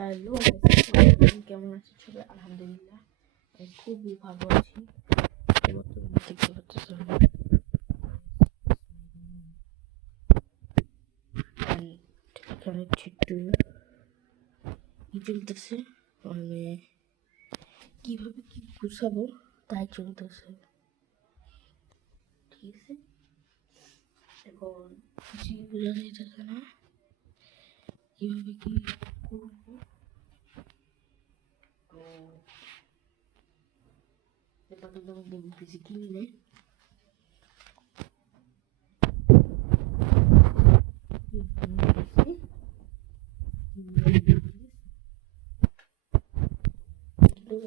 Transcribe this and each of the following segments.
Hello আসসালামু কেমন আছেন সবাই? আলহামদুলিল্লাহ আমি খুবই ভালো আছি। বর্তমানে দেখতে পাচ্ছেন এখানে একটু কি চলতেছে, মানে কিভাবে কি গুছাবো তাই চলতেছে। ঠিক আছে, এখন কিছুই বোঝা যাইতেছে না কিভাবে কি করবো। তো ব্যাপারটা তোমাকে বলতেছি কি নিলে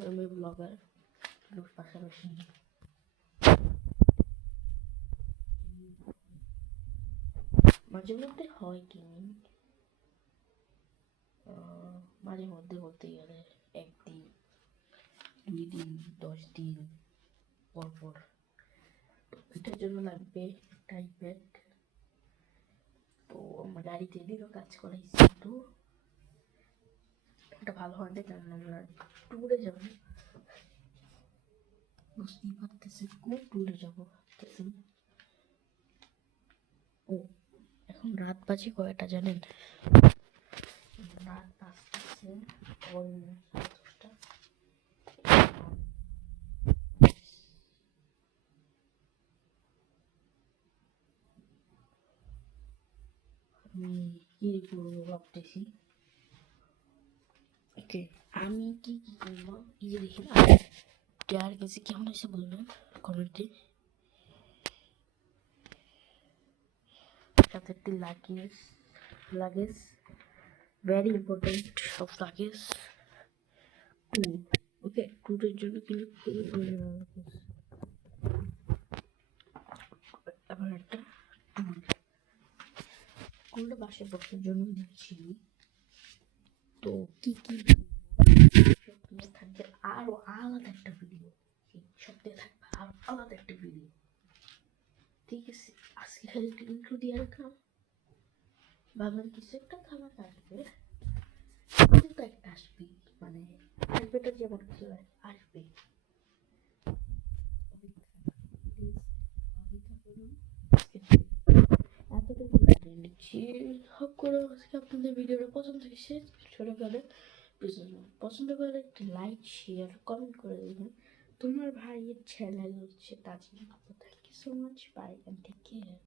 আমি ব্লগার পাশাপাশি মাঝে মধ্যে হয় কি, মাঝে মধ্যে বলতে গেলে একদিন 2 দিন 10 দিন পর পর। এটার জন্য লাগবে টাইপ্যাড। তো আমার গাড়িতে এদিনও কাজ করাইছি, তো ওটা ভালো হয় না, কারণ আমরা ট্যুরে যাবো, বুঝতেই পারতেছি কোন ট্যুরে যাবো ভাবতেছি। ও এখন রাত বাজে কয়টা জানেন? রাত বাজতেছে অলমোস্ট 10:30। আমি কি করবো ভাবতেছি। ওকে, আমি কি কি করবো এই যে দেখি আর গেছে কেমন হয়েছে বলবেন কমেন্টে। সাথে একটি লাগেজ ভেরি ইম্পর্টেন্ট সব লাগেজ। ওকে, ট্যুরের জন্য কিন্তু আবার একটা ট্যুরটা বাসে বসার জন্য দিচ্ছি। তো কি কি সব নিয়ে থাকবে আরো আলাদা একটা ভিডিও, সব নিয়ে থাকবে আরো আলাদা একটা ভিডিও। ঠিক আছে, আজকে খালি ইন্ট্রো দিয়ে রাখলাম, ভাবলাম কিছু একটা খাবার আসবে, কিন্তু একটা আসবে, মানে আসবেটা যেমন কিছু আসবে। এতটুকু নিচ্ছি সব করে। আজকে আপনাদের ভিডিওটা পছন্দ হয়েছে ছোট করে পছন্দ করলে একটি লাইক শেয়ার কমেন্ট করে দেবেন। তোমার ভাইয়ের চ্যানেল হচ্ছে Tazim. Thank you so much, bye and take care.